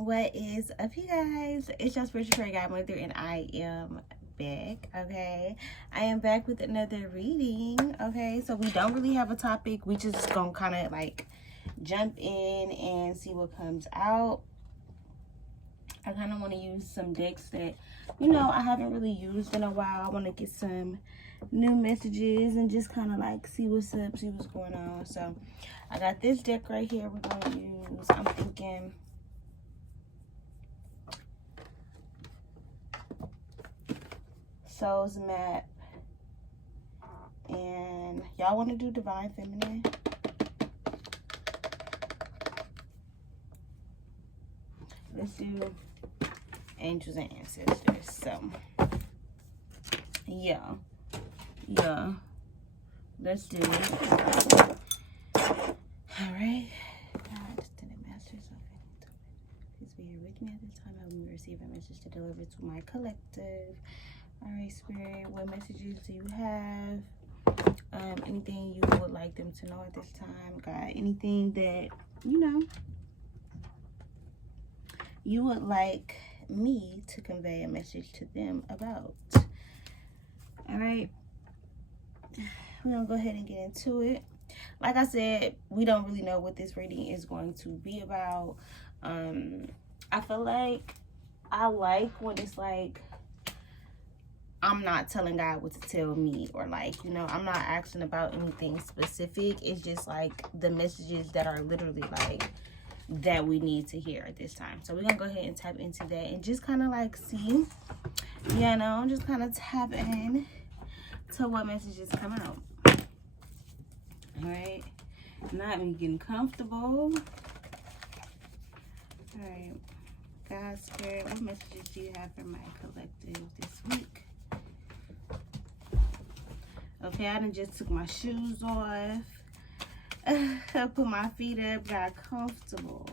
What is up, you guys? It's your spiritual prayer godmother, and I am back. Okay, I am back with another reading. Okay, so we don't really have a topic. We just gonna kind of like jump in and see what comes out. I kind of want to use some decks that I haven't really used in a while. I want to get some new messages and just kind of like see what's up, see what's going on. So I got this deck right here we're gonna use. I'm thinking Soul's Map, and y'all want to do Divine Feminine? Let's do Angels and Ancestors. So yeah, let's do it. All right. God, Descended Masters of it. Please be here with me at this time. I will receive a message to deliver to my collective. All right, Spirit, what messages do you have? Anything you would like them to know at this time? God, anything that, you would like me to convey a message to them about. All right. We're going to go ahead and get into it. Like I said, we don't really know what this reading is going to be about. I feel like I like when it's like, I'm not telling God what to tell me, or like, I'm not asking about anything specific. It's just like the messages that are literally like that we need to hear at this time. So we're gonna go ahead and tap into that and just kind of like see, just kind of tap in to what messages come out. All right, not me getting comfortable. All right, God, Spirit, what messages do you have for my collective this week? Okay, I done just took my shoes off, put my feet up, got comfortable,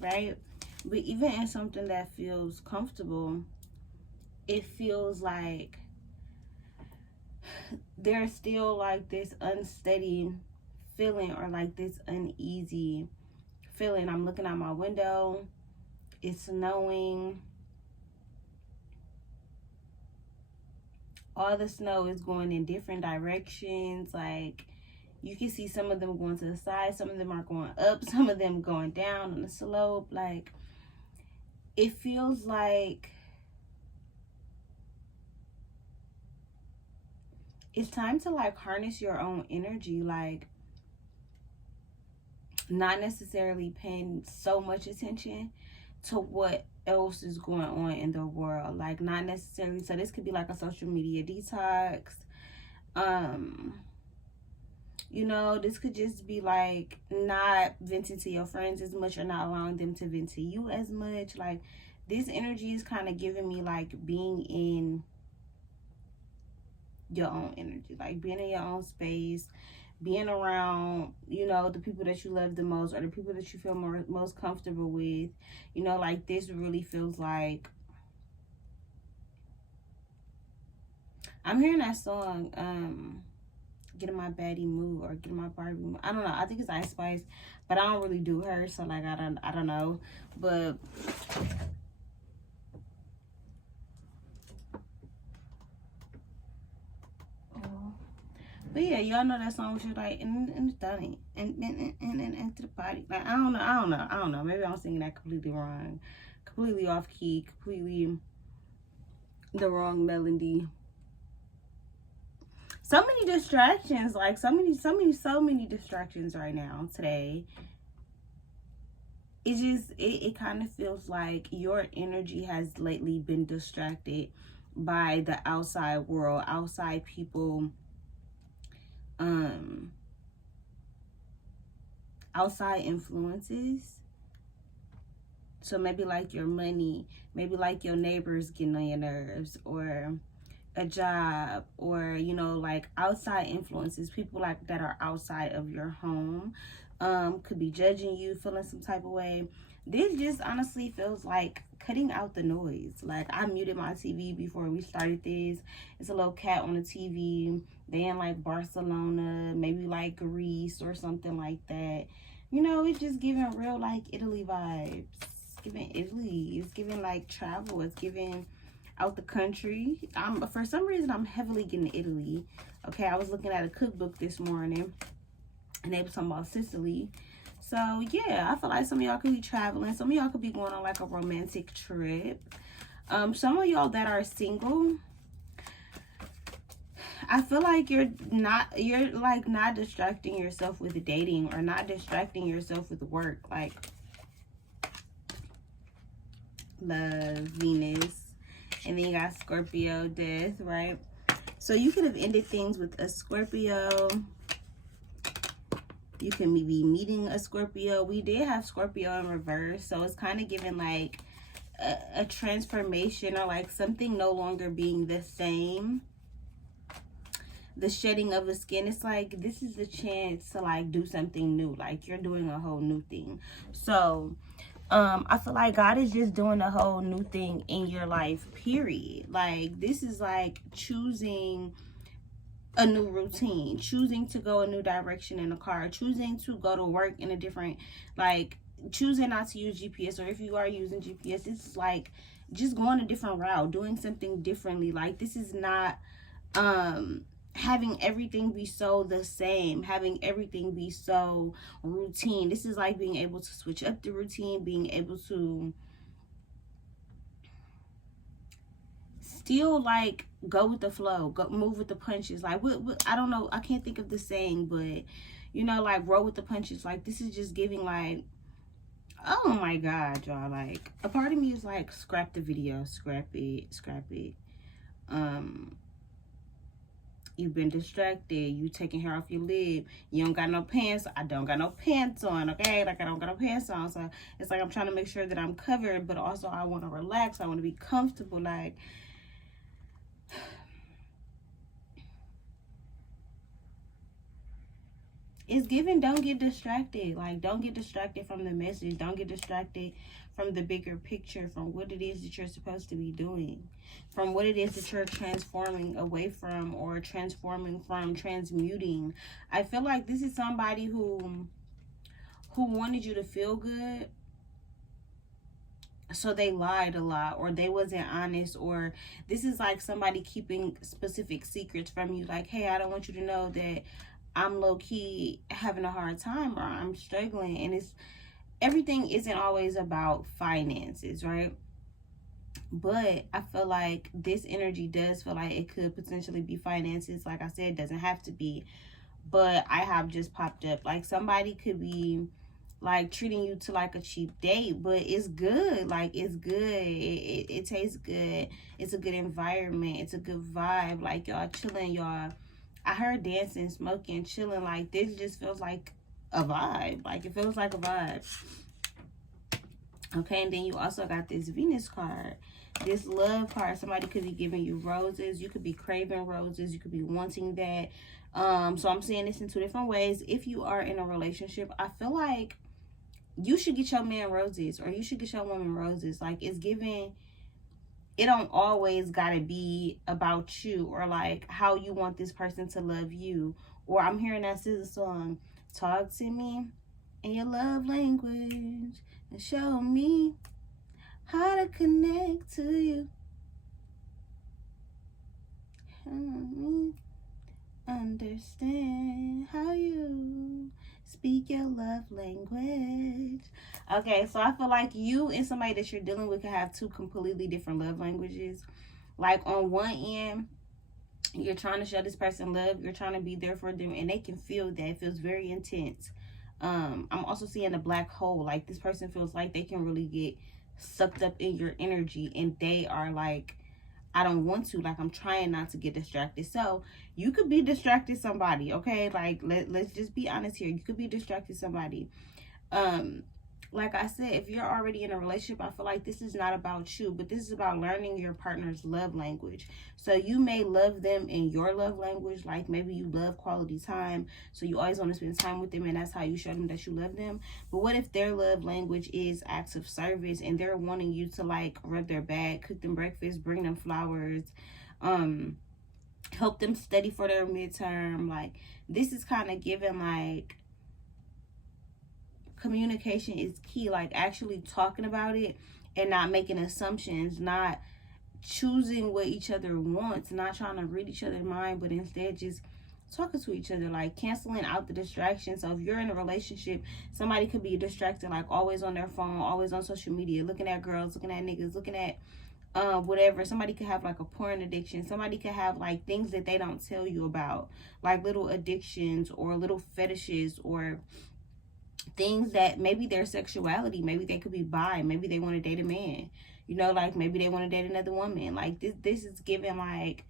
right? But even in something that feels comfortable, it feels like there's still like this unsteady feeling, or like this uneasy feeling. I'm looking out my window, it's snowing. All the snow is going in different directions. Like, you can see some of them going to the side, some of them are going up, some of them going down on the slope. Like, it feels like it's time to like harness your own energy, like not necessarily paying so much attention to what else is going on in the world. Like, not necessarily, so this could be like a social media detox. This could just be like not venting to your friends as much, or not allowing them to vent to you as much. Like, this energy is kind of giving me like being in your own energy, like being in your own space, being around, the people that you love the most, or the people that you feel most comfortable with. Like, this really feels like, I'm hearing that song, Get in My Baddie Mood, or Get in My Barbie Mood. I don't know. I think it's Ice Spice, but I don't really do her, so like I don't know. But yeah, y'all know that song. She's like, and stunning, and to the party. Like, I don't know. Maybe I'm singing that completely wrong, completely off key, completely the wrong melody. So many distractions, like so many distractions right now today. It kind of feels like your energy has lately been distracted by the outside world, outside people, outside influences. So maybe like your money, maybe like your neighbors getting on your nerves, or a job, or like outside influences, people like that are outside of your home, could be judging you, feeling some type of way. This just honestly feels like cutting out the noise. Like, I muted my TV before we started this. It's a little cat on the TV. They in like Barcelona, maybe like Greece or something like that. It's just giving real like Italy vibes. giving Italy. It's giving like travel. It's giving out the country. For some reason, I'm heavily getting Italy. Okay, I was looking at a cookbook this morning, and they were talking about Sicily. So yeah, I feel like some of y'all could be traveling. Some of y'all could be going on like a romantic trip. Some of y'all that are single, I feel like you're not distracting yourself with dating, or not distracting yourself with work. Like, love, Venus, and then you got Scorpio, death, right? So you could have ended things with a Scorpio. You can be meeting a Scorpio. We did have Scorpio in reverse, so it's kind of giving like a transformation, or like something no longer being the same. The shedding of a skin, it's like this is a chance to like do something new. Like you're doing a whole new thing. So I feel like God is just doing a whole new thing in your life, period. Like this is like choosing a new routine, choosing to go a new direction in a car, choosing to go to work in a different, like choosing not to use GPS, or if you are using GPS, it's like just going a different route, doing something differently. Like this is not having everything be so the same, having everything be so routine. This is like being able to switch up the routine, being able to still like go with the flow, go move with the punches. Like what I don't know, I can't think of the saying, but you know, like roll with the punches. Like this is just giving like, oh my god, y'all, like a part of me is like, scrap the video, scrap it. You've been distracted, you taking hair off your lip, you don't got no pants, I don't got no pants on, okay? Like I don't got no pants on, so it's like I'm trying to make sure that I'm covered, but also I want to relax, I want to be comfortable. Like it's given, don't get distracted. Like don't get distracted from the message, don't get distracted from the bigger picture, from what it is that you're supposed to be doing, from what it is that you're transforming away from, or transforming from, transmuting. I feel like this is somebody who wanted you to feel good, so they lied a lot, or they wasn't honest, or this is like somebody keeping specific secrets from you. Like, hey, I don't want you to know that I'm low-key having a hard time, or I'm struggling. And it's, everything isn't always about finances, right? But I feel like this energy does feel like it could potentially be finances. Like I said, it doesn't have to be, but I have just popped up. Like somebody could be like treating you to like a cheap date, but it's good. Like it's good, it tastes good, it's a good environment, it's a good vibe. Like y'all chilling, y'all, I heard dancing, smoking, chilling. Like this just feels like a vibe. Like it feels like a vibe. Okay, and then you also got this Venus card, this love card. Somebody could be giving you roses, you could be craving roses, you could be wanting that. So I'm saying this in two different ways. If you are in a relationship, I feel like you should get your man roses, or you should get your woman roses. Like it's giving, it don't always gotta be about you, or like how you want this person to love you. Or I'm hearing that SZA song, talk to me in your love language and show me how to connect to you. Help me understand how you speak your love language. Okay, so I feel like you and somebody that you're dealing with can have two completely different love languages. Like on one end, you're trying to show this person love, you're trying to be there for them, and they can feel that. It feels very intense. I'm also seeing a black hole. Like this person feels like they can really get sucked up in your energy, and they are like, I don't want to. Like I'm trying not to get distracted. So you could be distracted somebody, okay? Like let's just be honest here. You could be distracted somebody. Like I said, if you're already in a relationship, I feel like this is not about you, but this is about learning your partner's love language. So you may love them in your love language, like maybe you love quality time, so you always want to spend time with them, and that's how you show them that you love them. But what if their love language is acts of service, and they're wanting you to like rub their back, cook them breakfast, bring them flowers, help them study for their midterm? Like this is kind of giving like communication is key. Like actually talking about it and not making assumptions, not choosing what each other wants, not trying to read each other's mind, but instead just talking to each other, like canceling out the distractions. So if you're in a relationship, somebody could be distracted, like always on their phone, always on social media, looking at girls, looking at niggas, looking at whatever. Somebody could have like a porn addiction. Somebody could have like things that they don't tell you about, like little addictions or little fetishes or things that maybe their sexuality, maybe they could be bi, maybe they want to date a man, you know, like maybe they want to date another woman. Like this is given like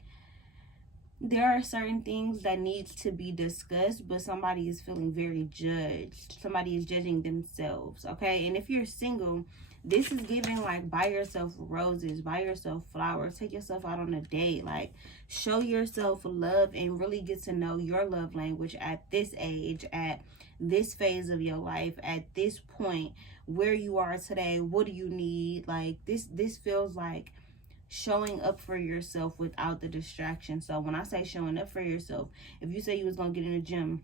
there are certain things that needs to be discussed, but somebody is feeling very judged. Somebody is judging themselves, okay? And if you're single, this is giving like buy yourself roses, buy yourself flowers, take yourself out on a date, like show yourself love and really get to know your love language at this age, at this phase of your life, at this point where you are today. What do you need? Like this feels like showing up for yourself without the distraction. So when I say showing up for yourself, if you say you was gonna get in the gym,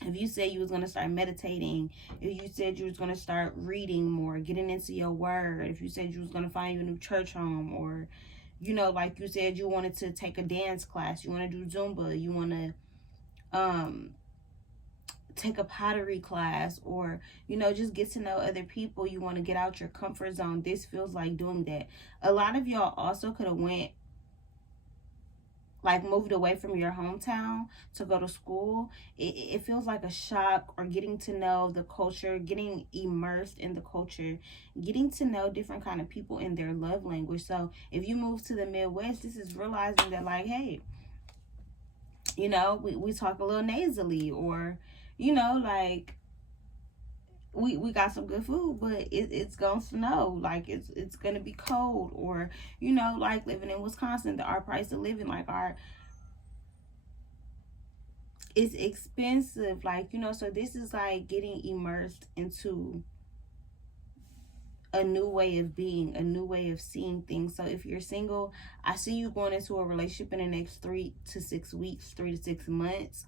if you said you was gonna start meditating, if you said you was gonna start reading more, getting into your word, if you said you was gonna find you a new church home, or you know, like you said you wanted to take a dance class, you want to do Zumba, you want to take a pottery class, or you know, just get to know other people, you want to get out your comfort zone, this feels like doing that. A lot of y'all also could have went like moved away from your hometown to go to school. It feels like a shock, or getting to know the culture, getting immersed in the culture, getting to know different kind of people in their love language. So if you move to the Midwest, this is realizing that like, hey, you know, we talk a little nasally, or you know, like we got some good food, but it's gonna snow, like it's gonna be cold, or you know, like living in Wisconsin, our price of living, like it's expensive, like you know. So this is like getting immersed into a new way of being, a new way of seeing things. So if you're single, I see you going into a relationship in the next 3 to 6 weeks, 3 to 6 months.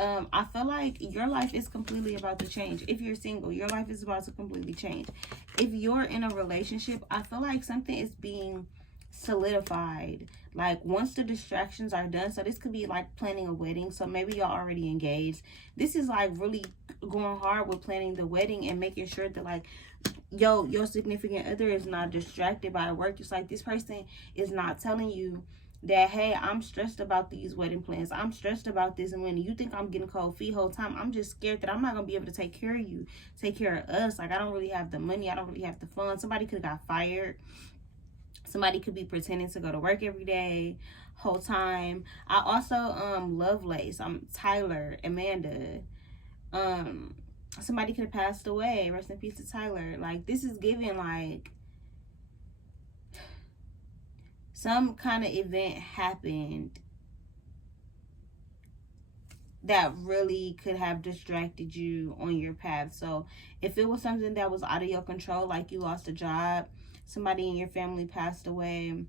I feel like your life is completely about to change. If you're single, your life is about to completely change. If you're in a relationship, I feel like something is being solidified. Like once the distractions are done, so this could be like planning a wedding. So maybe y'all already engaged. This is like really going hard with planning the wedding and making sure that like your significant other is not distracted by work. It's like this person is not telling you that, hey, I'm stressed about these wedding plans, I'm stressed about this, and when you think I'm getting cold feet whole time, I'm just scared that I'm not gonna be able to take care of you, take care of us. Like I don't really have the money, I don't really have the funds. Somebody could have got fired, somebody could be pretending to go to work every day whole time. I also Lovelace, Tyler, Amanda, somebody could have passed away, rest in peace to Tyler. Like this is giving like some kind of event happened that really could have distracted you on your path. So if it was something that was out of your control, like you lost a job, somebody in your family passed away,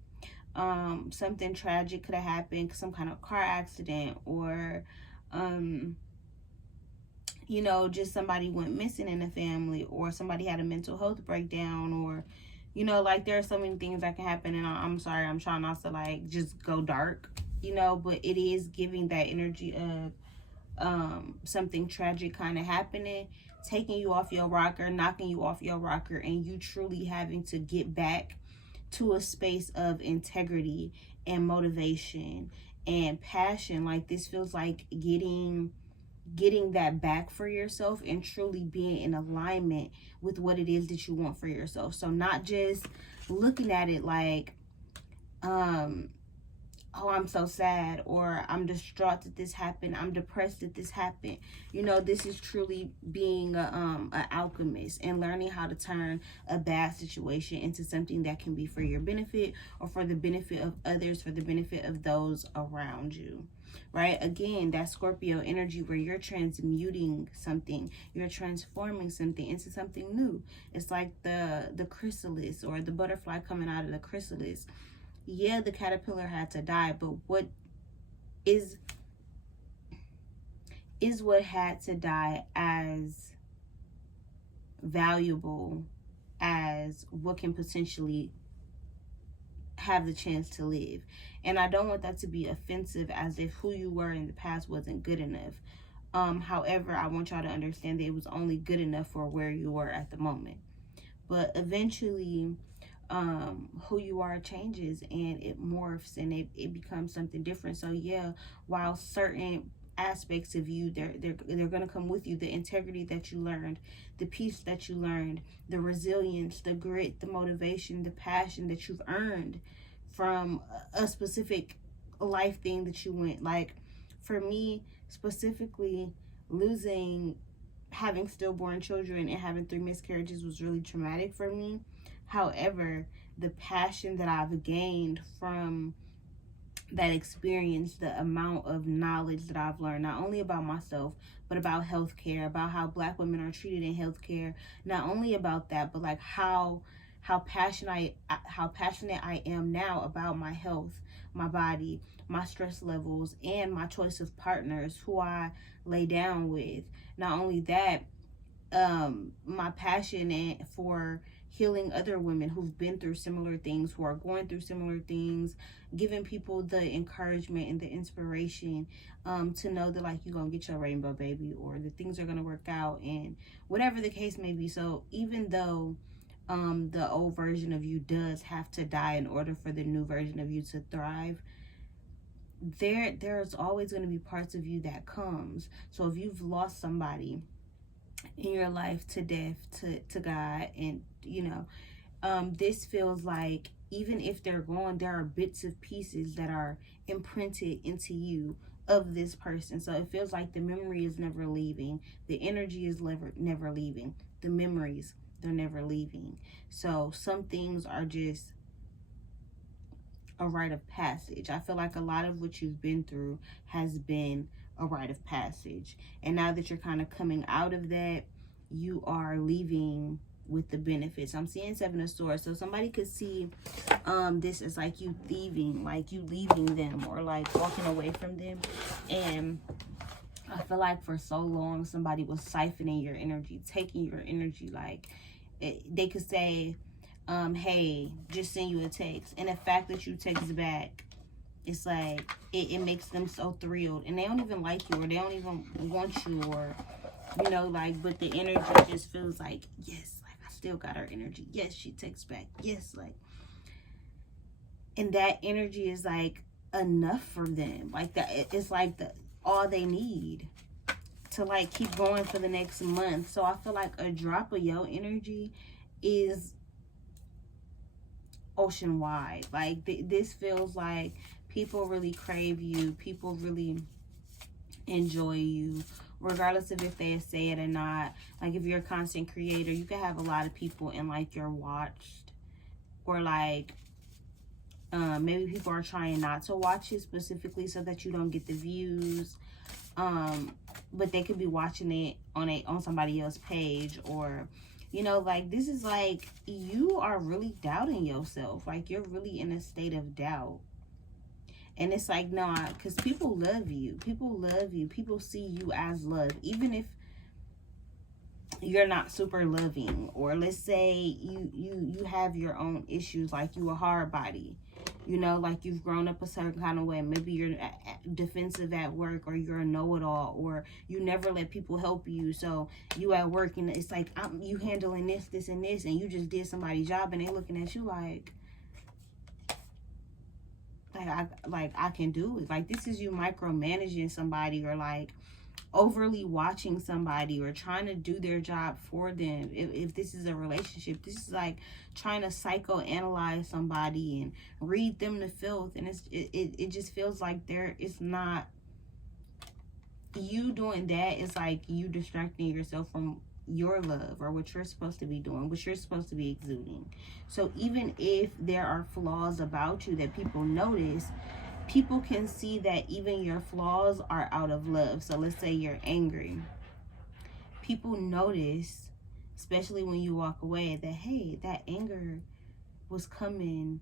something tragic could have happened, some kind of car accident, or you know, just somebody went missing in the family, or somebody had a mental health breakdown, or you know, like there are so many things that can happen. And I'm sorry, I'm trying not to like just go dark, you know, but it is giving that energy of something tragic kind of happening, taking you off your rocker, knocking you off your rocker, and you truly having to get back to a space of integrity and motivation and passion. Like this feels like getting that back for yourself and truly being in alignment with what it is that you want for yourself. So not just looking at it like oh, I'm so sad, or I'm distraught that this happened, I'm depressed that this happened. You know, this is truly being an alchemist and learning how to turn a bad situation into something that can be for your benefit, or for the benefit of others, for the benefit of those around you. Right? Again, that Scorpio energy where you're transmuting something, you're transforming something into something new. It's like the chrysalis, or the butterfly coming out of the chrysalis. Yeah, the caterpillar had to die, but what is what had to die as valuable as what can potentially have the chance to live. And I don't want that to be offensive as if who you were in the past wasn't good enough. However, I want y'all to understand that it was only good enough for where you were at the moment. But eventually, who you are changes and it morphs and it becomes something different. So yeah, while certain aspects of you, they're gonna come with you, the integrity that you learned, the peace that you learned, the resilience, the grit, the motivation, the passion that you've earned from a specific life thing that you went. Like for me specifically, having stillborn children and having 3 miscarriages was really traumatic for me. However, the passion that I've gained from that experience, the amount of knowledge that I've learned, not only about myself, but about healthcare, about how Black women are treated in healthcare, not only about that, but like how passionate I am now about my health, my body, my stress levels, and my choice of partners who I lay down with. Not only that, my passion for healing other women who've been through similar things, who are going through similar things, giving people the encouragement and the inspiration to know that like you're gonna get your rainbow baby, or that things are gonna work out, and whatever the case may be. So even though the old version of you does have to die in order for the new version of you to thrive, there's always going to be parts of you that comes. So if you've lost somebody in your life to death, to God, and this feels like even if they're gone, there are bits of pieces that are imprinted into you of this person. So it feels like the memory is never leaving, the energy is never leaving, the memories, they're never leaving. So some things are just a rite of passage. I feel like a lot of what you've been through has been a rite of passage. And now that you're kind of coming out of that, you are leaving with the benefits. I'm seeing 7 of Swords. So somebody could see this as like you thieving, like you leaving them, or like walking away from them. And I feel like for so long somebody was siphoning your energy, taking your energy. Like they could say, hey, just send you a text, and the fact that you text back, it's like it makes them so thrilled, and they don't even like you, or they don't even want you, or like, but the energy just feels like, yes, like I still got her energy. Yes, she texts back. Yes, like, and that energy is like enough for them. Like that, it's like all they need to like keep going for the next month. So I feel like a drop of your energy is ocean wide. Like this feels like people really crave you, people really enjoy you, regardless of if they say it or not. Like if you're a content creator, you can have a lot of people in like your watched, or like maybe people are trying not to watch it specifically so that you don't get the views, but they could be watching it on somebody else's page, or like this is like you are really doubting yourself. Like you're really in a state of doubt. And it's like, no, because people love you. People love you. People see you as love. Even if you're not super loving, or let's say you have your own issues, like you a hard body, like you've grown up a certain kind of way. Maybe you're defensive at work, or you're a know-it-all, or you never let people help you. So you at work and it's like you handling this and this, and you just did somebody's job, and they looking at you like I can do it. Like this is you micromanaging somebody, or like overly watching somebody, or trying to do their job for them. If this is a relationship, this is like trying to psychoanalyze somebody and read them to filth. And it just feels like it's not you doing that. It's like you distracting yourself from your love, or what you're supposed to be doing, what you're supposed to be exuding. So even if there are flaws about you that people notice, people can see that even your flaws are out of love. So let's say you're angry. People notice, especially when you walk away, that hey, that anger was coming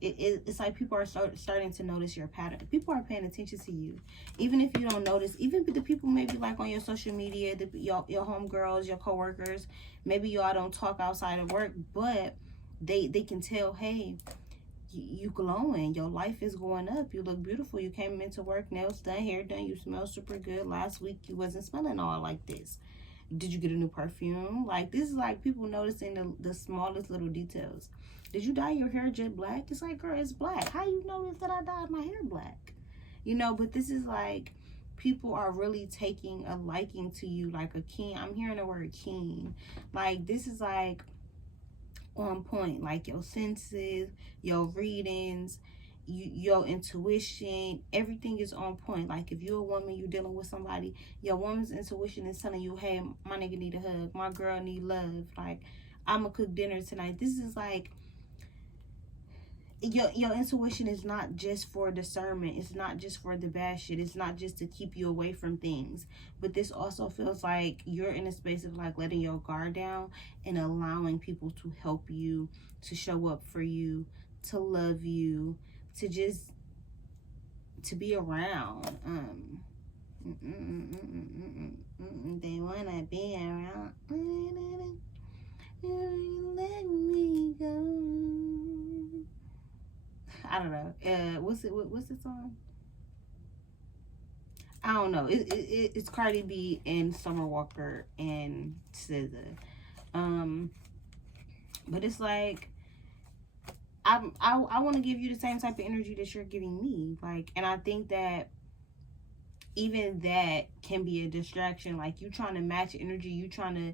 it's like people are starting to notice your pattern. People are paying attention to you, even if you don't notice. Even the people maybe like on your social media, your homegirls, your coworkers. Maybe y'all don't talk outside of work, but they can tell, hey, you glowing, your life is going up, you look beautiful, you came into work, nails done, hair done, you smell super good. Last week you wasn't smelling all like this. Did you get a new perfume? Like, this is like people noticing the smallest little details. Did you dye your hair jet black? It's like, girl, it's black. How you notice that I dyed my hair black? You know, but this is like, people are really taking a liking to you, like a keen. I'm hearing the word keen. Like, this is like on point. Like your senses, your readings, your intuition, everything is on point. Like if you're a woman, you're dealing with somebody, your woman's intuition is telling you, hey, my nigga need a hug, my girl need love, like I'm gonna cook dinner tonight. This is like, your intuition is not just for discernment, it's not just for the bad shit, it's not just to keep you away from things, but this also feels like you're in a space of like letting your guard down and allowing people to help you, to show up for you, to love you, to just to be around. They wanna be around. Let me go. I don't know. What's the song? I don't know. It's Cardi B and Summer Walker and SZA. But it's like, I want to give you the same type of energy that you're giving me. Like, and I think that even that can be a distraction. Like, you trying to match energy, you trying to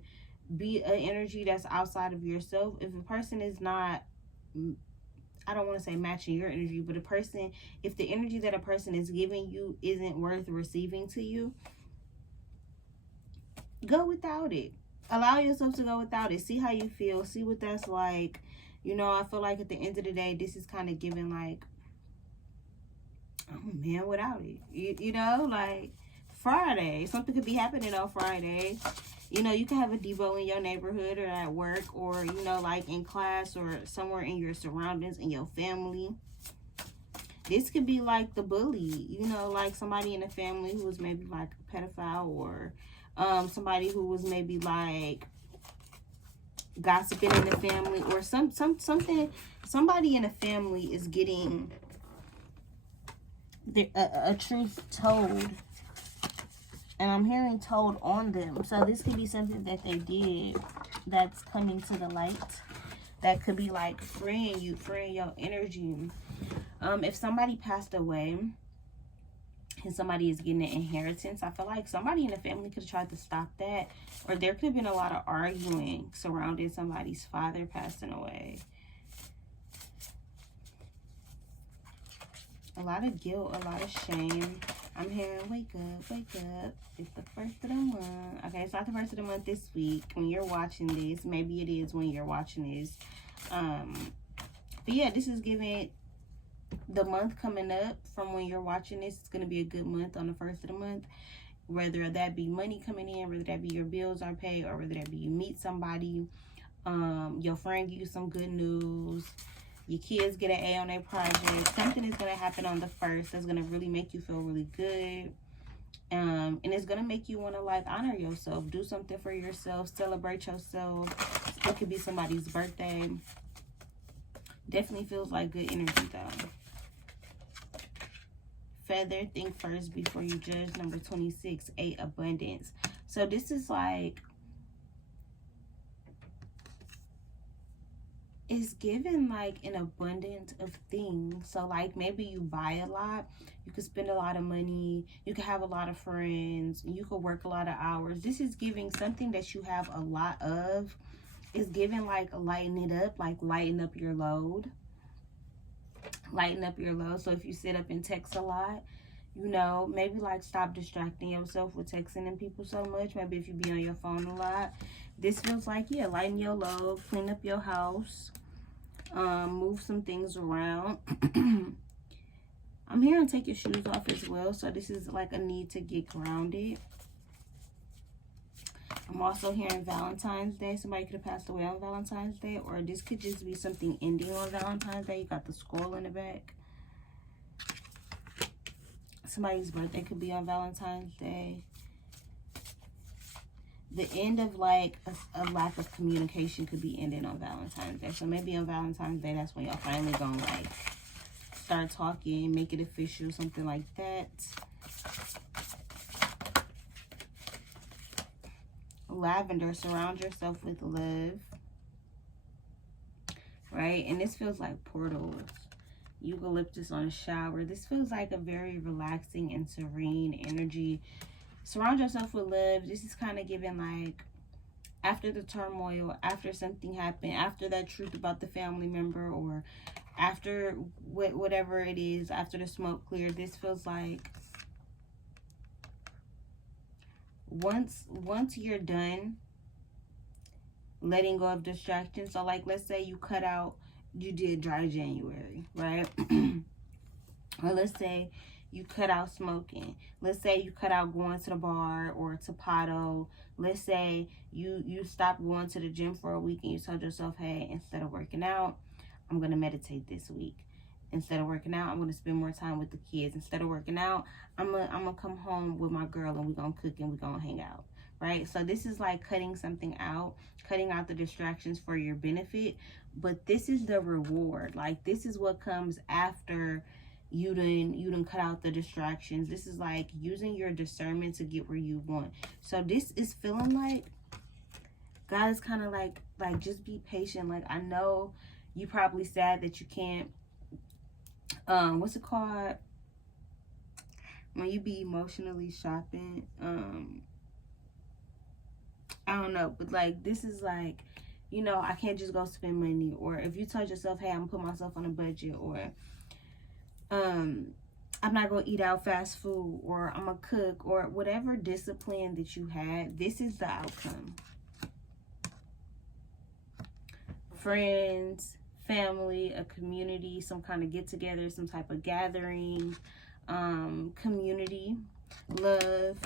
be an energy that's outside of yourself. If a person is not, I don't want to say matching your energy, but if the energy that a person is giving you isn't worth receiving to you, go without it. Allow yourself to go without it. See how you feel. See what that's like. You know, I feel like at the end of the day, this is kind of giving like, oh man, without it. You know, like Friday. Something could be happening on Friday. You know, you can have a Devo in your neighborhood or at work or, you know, like in class or somewhere in your surroundings, in your family. This could be like the bully, you know, like somebody in the family who was maybe like a pedophile, or somebody who was maybe like gossiping in the family, or something. Somebody in the family is getting a truth told. And I'm hearing told on them. So this could be something that they did that's coming to the light. That could be like freeing you, freeing your energy. If somebody passed away and somebody is getting an inheritance, I feel like somebody in the family could have tried to stop that. Or there could have been a lot of arguing surrounding somebody's father passing away. A lot of guilt, a lot of shame. I'm hearing, wake up, wake up. It's the first of the month. Okay, it's not the first of the month this week when you're watching this. Maybe it is when you're watching this. But yeah, this is giving the month coming up from when you're watching this. It's going to be a good month on the first of the month. Whether that be money coming in, whether that be your bills are paid, or whether that be you meet somebody. Your friend gives you some good news. Your kids get an A on their project. Something is going to happen on the 1st that's going to really make you feel really good. And it's going to make you want to, like, honor yourself. Do something for yourself. Celebrate yourself. It could be somebody's birthday. Definitely feels like good energy, though. Feather, think first before you judge. Number 26, 8, abundance. So this is like, it's given like an abundance of things. So like maybe you buy a lot, you could spend a lot of money, you could have a lot of friends, you could work a lot of hours. This is giving something that you have a lot of. It's giving like lighten it up, like lighten up your load. Lighten up your load. So if you sit up and text a lot, you know, maybe like stop distracting yourself with texting and people so much. Maybe if you be on your phone a lot, this feels like, yeah, lighten your load, clean up your house, move some things around. I'm hearing take your shoes off as well. So this is like a need to get grounded. I'm also hearing Valentine's Day. Somebody could have passed away on Valentine's Day, or this could just be something ending on Valentine's Day. You got the skull in the back. Somebody's birthday could be on Valentine's Day. The end of like a lack of communication could be ending on Valentine's Day. So maybe on Valentine's Day, that's when y'all finally gonna like start talking, make it official, something like that. Lavender, surround yourself with love. Right? And this feels like portals. Eucalyptus on a shower. This feels like a very relaxing and serene energy. Surround yourself with love. This is kind of giving like after the turmoil, after something happened, after that truth about the family member, or after whatever it is, after the smoke cleared, this feels like once you're done letting go of distractions. So like, let's say you did dry January, right? Or let's say you cut out smoking. Let's say you cut out going to the bar or to Pato. Let's say you stopped going to the gym for a week and you told yourself, hey, instead of working out, I'm going to meditate this week. Instead of working out, I'm going to spend more time with the kids. Instead of working out, I'm gonna come home with my girl and we're going to cook and we're going to hang out, right? So this is like cutting something out, cutting out the distractions for your benefit. But this is the reward. Like, this is what comes after you done cut out the distractions. This is like using your discernment to get where you want. So this is feeling like God is kind of like just be patient. Like, I know you probably sad that you can't what's it called when you be emotionally shopping, I don't know, but like this is like, you know, I can't just go spend money. Or if you told yourself, hey, I'm gonna put myself on a budget, or I'm not gonna eat out fast food, or I'm gonna cook, or whatever discipline that you had, this is the outcome. Friends, family, a community, some kind of get together, some type of gathering, community, love.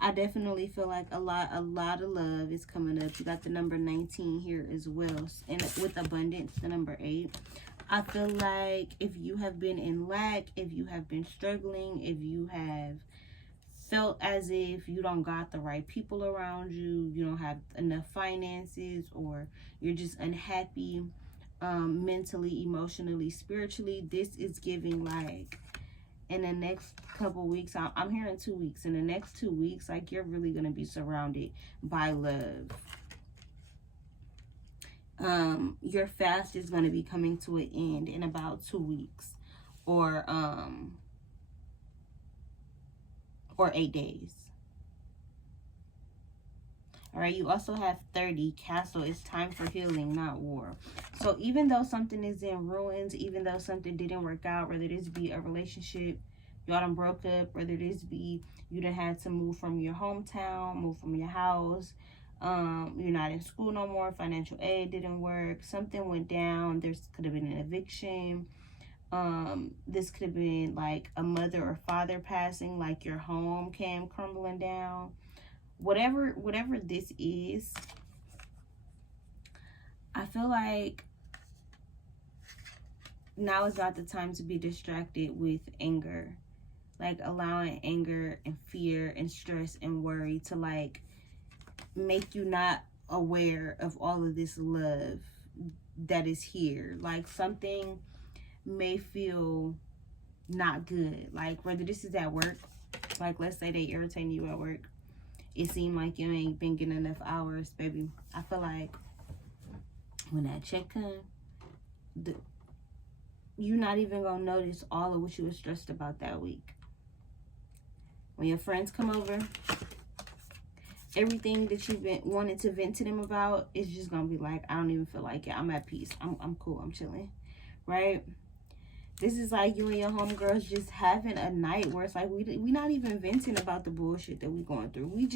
I definitely feel like a lot of love is coming up. You got the number 19 here as well, and with abundance, the number 8. I feel like if you have been in lack, if you have been struggling, if you have felt as if you don't got the right people around you, you don't have enough finances, or you're just unhappy mentally, emotionally, spiritually, this is giving like in the next couple weeks, I'm hearing 2 weeks. In the next 2 weeks, like you're really going to be surrounded by love. Your fast is going to be coming to an end in about 2 weeks, or 8 days. All right, you also have 30, Castle. It's time for healing, not war. So even though something is in ruins, even though something didn't work out, whether this be a relationship, y'all done broke up, whether this be you done had to move from your hometown, move from your house, you're not in school no more, financial aid didn't work, something went down, there could have been an eviction, this could have been like a mother or father passing, like your home came crumbling down. Whatever this is, I feel like now is not the time to be distracted with anger, like allowing anger and fear and stress and worry to like make you not aware of all of this love that is here. Like something may feel not good, like whether this is at work, like let's say they irritating you at work, it seemed like you ain't been getting enough hours, baby. I feel like when that check comes, you're not even gonna notice all of what you were stressed about that week. When your friends come over, everything that you've been wanting to vent to them about is just gonna be like, I don't even feel like it. I'm at peace. I'm cool. I'm chilling, right? This is like you and your homegirls just having a night where it's like we not even venting about the bullshit that we going through. We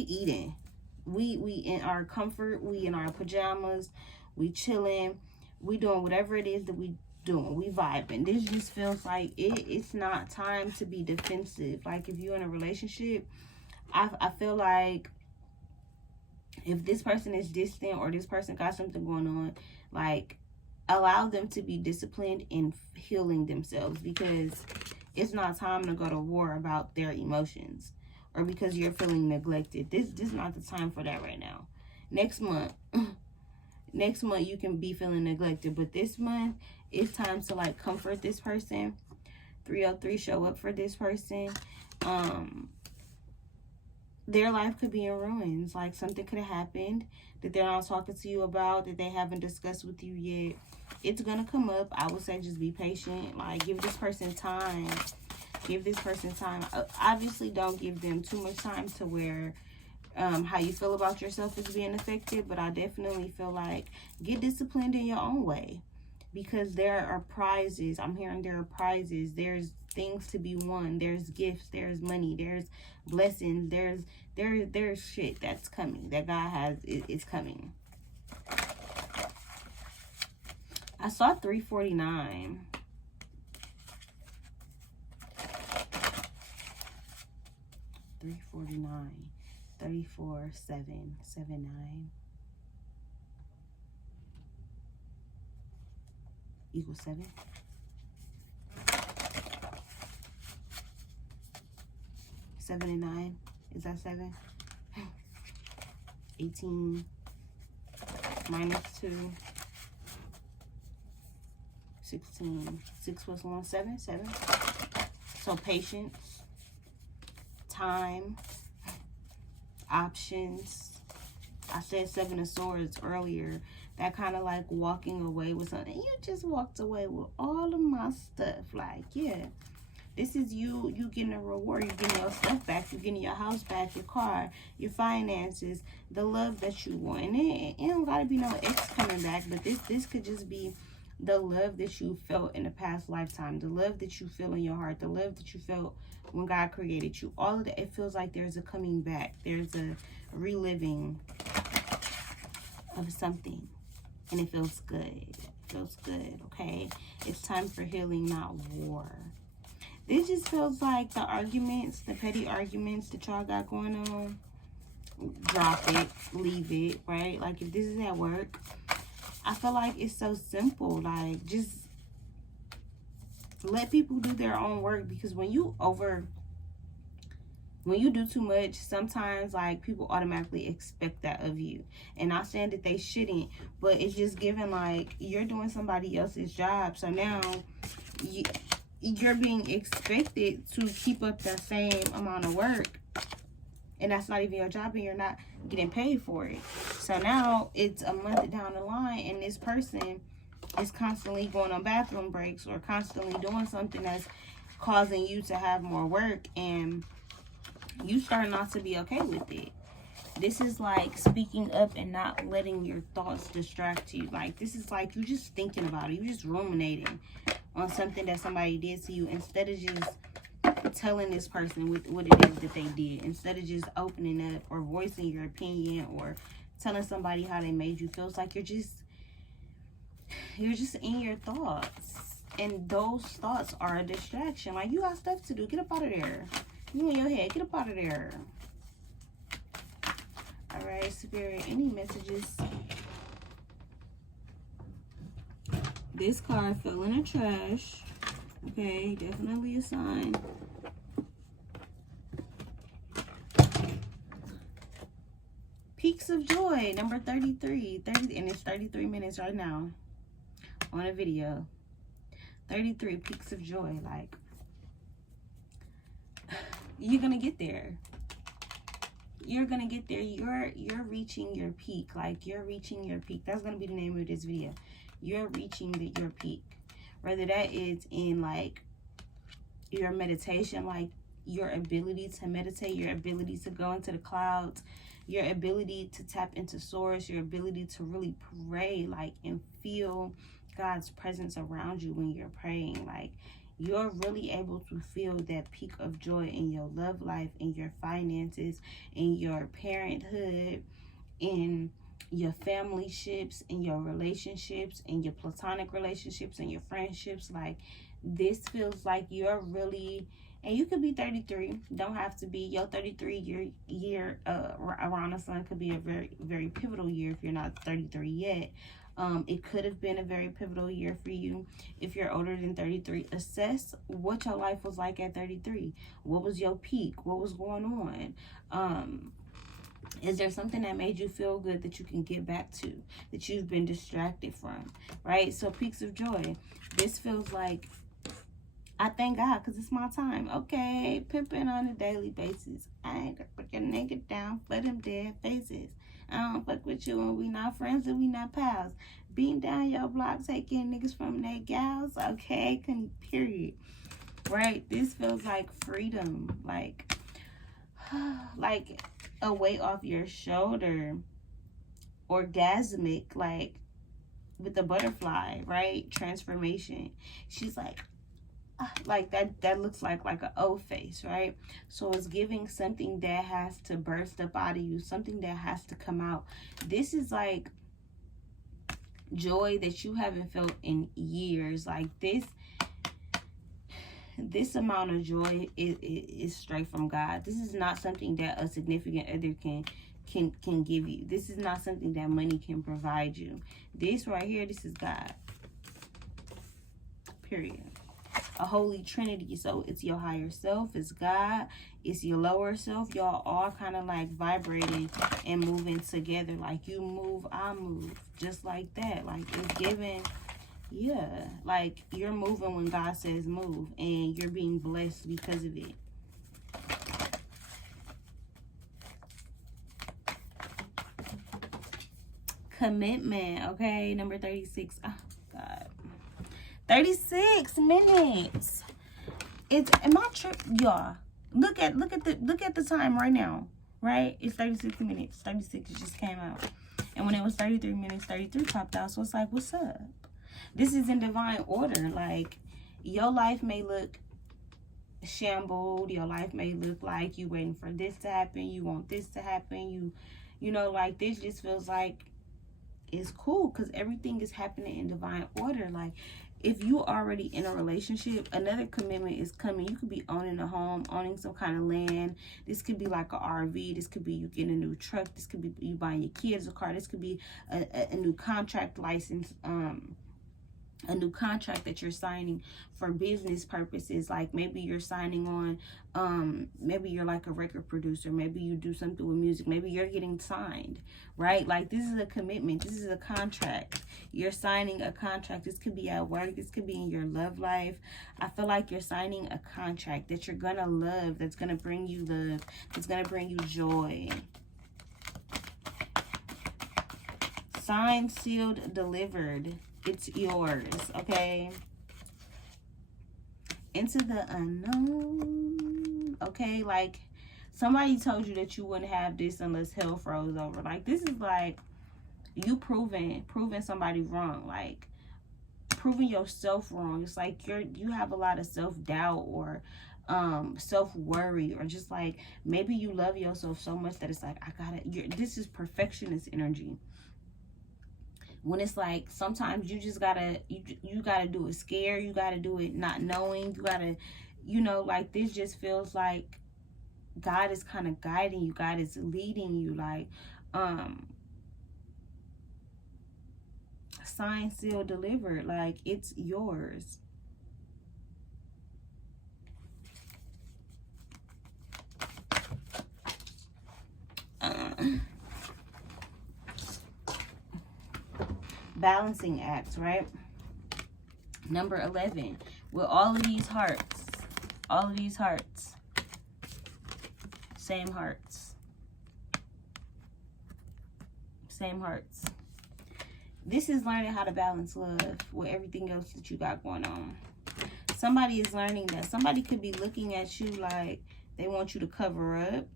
eating. We in our comfort. We in our pajamas. We chilling. We doing whatever it is that we doing. We vibing. This just feels like it's not time to be defensive. Like if you're in a relationship, I feel like If this person is distant or this person got something going on, like, allow them to be disciplined in healing themselves, because it's not time to go to war about their emotions or because you're feeling neglected. This is not the time for that right now. Next month, you can be feeling neglected, but this month it's time to like comfort this person. 303, show up for this person. Their life could be in ruins. Like, something could have happened that they're not talking to you about, that they haven't discussed with you yet. It's gonna come up. I would say just be patient. Like, give this person time. Give this person time. Obviously, don't give them too much time to where how you feel about yourself is being affected. But I definitely feel like get disciplined in your own way, because there are prizes. I'm hearing there are prizes. There's things to be won. There's gifts. There's money. There's blessings. There's shit that's coming. That God has is coming. I saw 349. 349. 34, 7, 7, 9. Equals 7. 7 and 9. Is that 7? 18 minus 2. 16. 6 plus 1, 7. 7. So patience, time, options. I said 7 of Swords earlier. That kind of like walking away with something. You just walked away with all of my stuff. Like, yeah. This is you getting a reward. You're getting your stuff back. You're getting your house back, your car, your finances, the love that you want. And it don't got to be no ex coming back, but this could just be the love that you felt in the past lifetime, the love that you feel in your heart, the love that you felt when God created you. All of that, it feels like there's a coming back. There's a reliving of something, and it feels good. It feels good, okay? It's time for healing, not war. This just feels like the arguments, the petty arguments that y'all got going on, drop it, leave it, right? Like, if this is at work, I feel like it's so simple. Like, just let people do their own work, because when you do too much, sometimes like people automatically expect that of you. And not saying that they shouldn't, but it's just given like you're doing somebody else's job. So now you're being expected to keep up the same amount of work, and that's not even your job, and you're not getting paid for it. So now it's a month down the line, and this person is constantly going on bathroom breaks or constantly doing something that's causing you to have more work, and you start not to be okay with it. This is like speaking up and not letting your thoughts distract you. Like, this is like you just thinking about it. You just ruminating on something that somebody did to you, instead of just telling this person what it is that they did, instead of just opening up or voicing your opinion or telling somebody how they made you feel. It's like you're just in your thoughts, and those thoughts are a distraction. Like, you got stuff to do. Get up out of there. You in your head. Get up out of there. All right, Spirit, any messages? This card fell in the trash. Okay, definitely a sign. Peaks of Joy, number 33. And it's 33 minutes right now on a video. 33 Peaks of Joy. Like, you're gonna get there. You're gonna get there. You're reaching your peak. Like, you're reaching your peak. That's gonna be the name of this video. You're reaching your peak. Whether that is in like your meditation, like your ability to meditate, your ability to go into the clouds, your ability to tap into source, your ability to really pray, like, and feel God's presence around you when you're praying. Like, you're really able to feel that peak of joy in your love life, in your finances, in your parenthood, in your family ships, in your relationships, in your platonic relationships, in your friendships. Like, this feels like you're really And you could be 33. Don't have to be. Your 33 year around the sun could be a very, very pivotal year if you're not 33 yet. It could have been a very pivotal year for you. If you're older than 33, assess what your life was like at 33. What was your peak? What was going on? Is there something that made you feel good that you can get back to, that you've been distracted from, right? So peaks of joy. This feels like, I thank God because it's my time. Okay, pimping on a daily basis. I ain't gonna put your nigga down for them dead faces. I don't fuck with you and we not friends and we not pals. Beating down your block, taking niggas from their gals. Okay, period. Right? This feels like freedom. Like a weight off your shoulder. Orgasmic, like with the butterfly, right? Transformation. She's like that looks like an O face, right? So it's giving something that has to burst up out of you, something that has to come out. This is like joy that you haven't felt in years. Like this amount of joy is straight from God. This is not something that a significant other can give you. This is not something that money can provide you. This right here, this is God. Period. A holy trinity. So it's your higher self, it's God, it's your lower self. Y'all all kind of like vibrating and moving together. Like you move, I move, just like that. Like it's giving, yeah, like you're moving when God says move, and you're being blessed because of it. Commitment. Okay, number 36. Oh God, 36 minutes. Am I tripping, y'all? Look at the time right now, right? It's 36 minutes. 36 just came out, and when it was 33 minutes, 33 popped out. So it's like, what's up? This is in divine order. Like your life may look shambled. Your life may look like you waiting for this to happen. You want this to happen. You know, like this just feels like it's cool because everything is happening in divine order. Like if you already in a relationship, another commitment is coming. You could be owning a home, owning some kind of land. This could be like an RV. This could be you getting a new truck. This could be you buying your kids a car. This could be a new contract license, a new contract that you're signing for business purposes. Like maybe you're signing on, maybe you're like a record producer, maybe you do something with music, maybe you're getting signed, right? Like this is a commitment, this is a contract. You're signing a contract. This could be at work, this could be in your love life. I feel like you're signing a contract that you're gonna love, that's gonna bring you love, that's gonna bring you joy. Signed, sealed, delivered. It's yours, okay? Into the unknown, okay? Like somebody told you that you wouldn't have this unless hell froze over. Like this is like you proving somebody wrong, like proving yourself wrong. It's like you have a lot of self-doubt or self-worry, or just like maybe you love yourself so much that it's like this is perfectionist energy. When it's like sometimes you just gotta you gotta do it scared, you gotta do it not knowing, you gotta, you know, like this just feels like God is kind of guiding you, God is leading you. Like signed, sealed, delivered. Like it's yours. Balancing act, right? Number 11. With all of these hearts, same hearts, this is learning how to balance love with everything else that you got going on. Somebody is learning that. Somebody could be looking at you like they want you to cover up.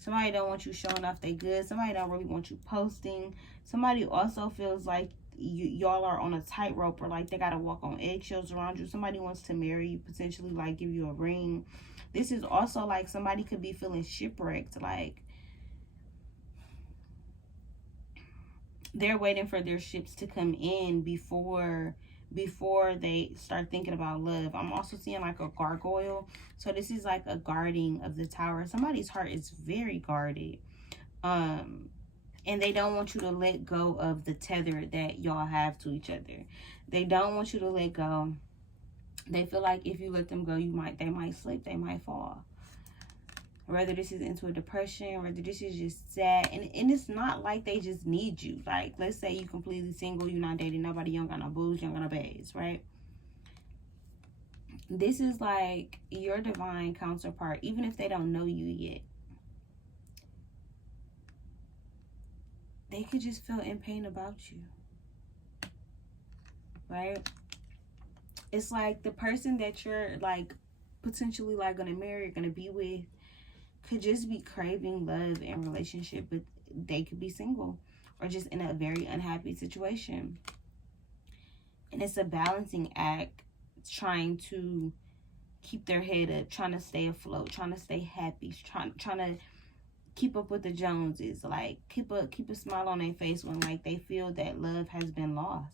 Somebody don't want you showing off they good. Somebody don't really want you posting. Somebody also feels like y'all are on a tightrope, or like they got to walk on eggshells around you. Somebody wants to marry you, potentially like give you a ring. This is also like somebody could be feeling shipwrecked. Like they're waiting for their ships to come in before before they start thinking about love. I'm also seeing like a gargoyle. So this is like a guarding of the tower. Somebody's heart is very guarded. And they don't want you to let go of the tether that y'all have to each other. They don't want you to let go. They feel like if you let them go, they might slip, they might fall. Whether this is into a depression, whether this is just sad. And it's not like they just need you. Like, let's say you completely single, you're not dating nobody, you don't got no booze, you don't got no bags, right? This is like your divine counterpart, even if they don't know you yet. They could just feel in pain about you, right? It's like the person that you're like potentially like gonna marry, gonna be with, could just be craving love and relationship, but they could be single or just in a very unhappy situation. And it's a balancing act, trying to keep their head up, trying to stay afloat, trying to stay happy, trying to keep up with the Joneses, like keep a smile on their face when like they feel that love has been lost,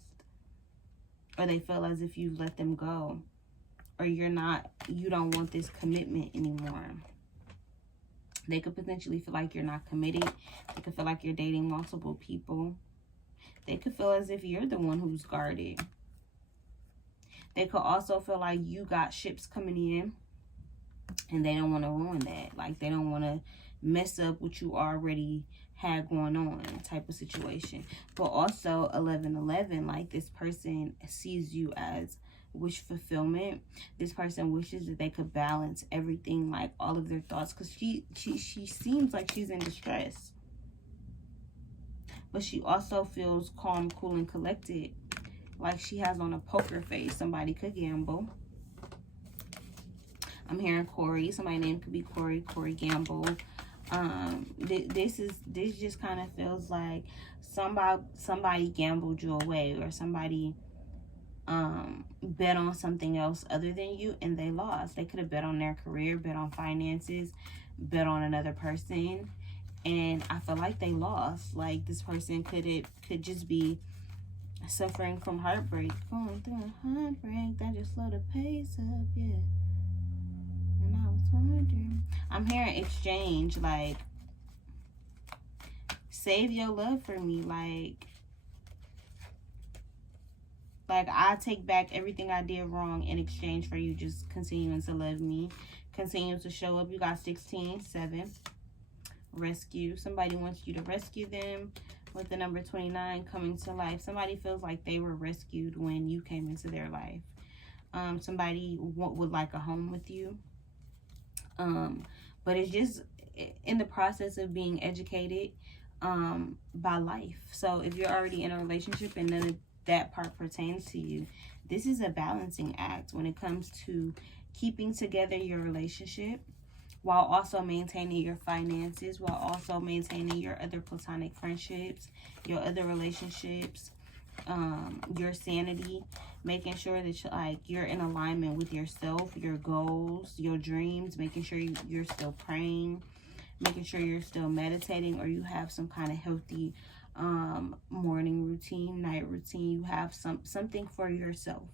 or they feel as if you let them go, or you don't want this commitment anymore. They could potentially feel like you're not committed. They could feel like you're dating multiple people. They could feel as if you're the one who's guarded. They could also feel like you got ships coming in and they don't want to ruin that. Like they don't want to mess up what you already had going on, type of situation. But also 1111, like this person sees you as wish fulfillment. This person wishes that they could balance everything, like all of their thoughts, because she seems like she's in distress, but she also feels calm, cool, and collected, like she has on a poker face. Somebody could gamble. I'm hearing Corey. Somebody's name could be Corey Gamble. This just kind of feels like somebody gambled you away, or somebody bet on something else other than you and they lost. They could have bet on their career, bet on finances, bet on another person, and I feel like they lost. Like this person could just be suffering from heartbreak, going through a heartbreak that just slowed the pace up, yeah. And I was wondering, I'm hearing exchange, like save your love for me, like I take back everything I did wrong in exchange for you just continuing to love me, continue to show up. You got 16, 7. Rescue. Somebody wants you to rescue them with the number 29, coming to life. Somebody feels like they were rescued when you came into their life. Somebody would like a home with you. But it's just in the process of being educated by life. So if you're already in a relationship and none of that part pertains to you, this is a balancing act when it comes to keeping together your relationship while also maintaining your finances, while also maintaining your other platonic friendships, your other relationships, your sanity, making sure that you're in alignment with yourself, your goals, your dreams, making sure you're still praying, making sure you're still meditating, or you have some kind of healthy morning routine, night routine. You have something for yourself,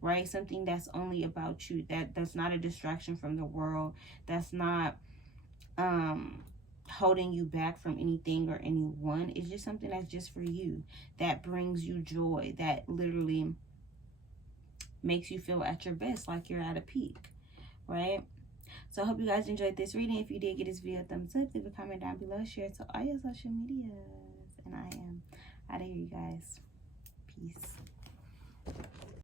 right? Something that's only about you, that's not a distraction from the world, that's not holding you back from anything or anyone. It's just something that's just for you, that brings you joy, that literally makes you feel at your best, like you're at a peak, right? So I hope you guys enjoyed this reading. If you did, give this video a thumbs up, leave a comment down below, share it to all your social medias, and I am out of here, you guys. Peace.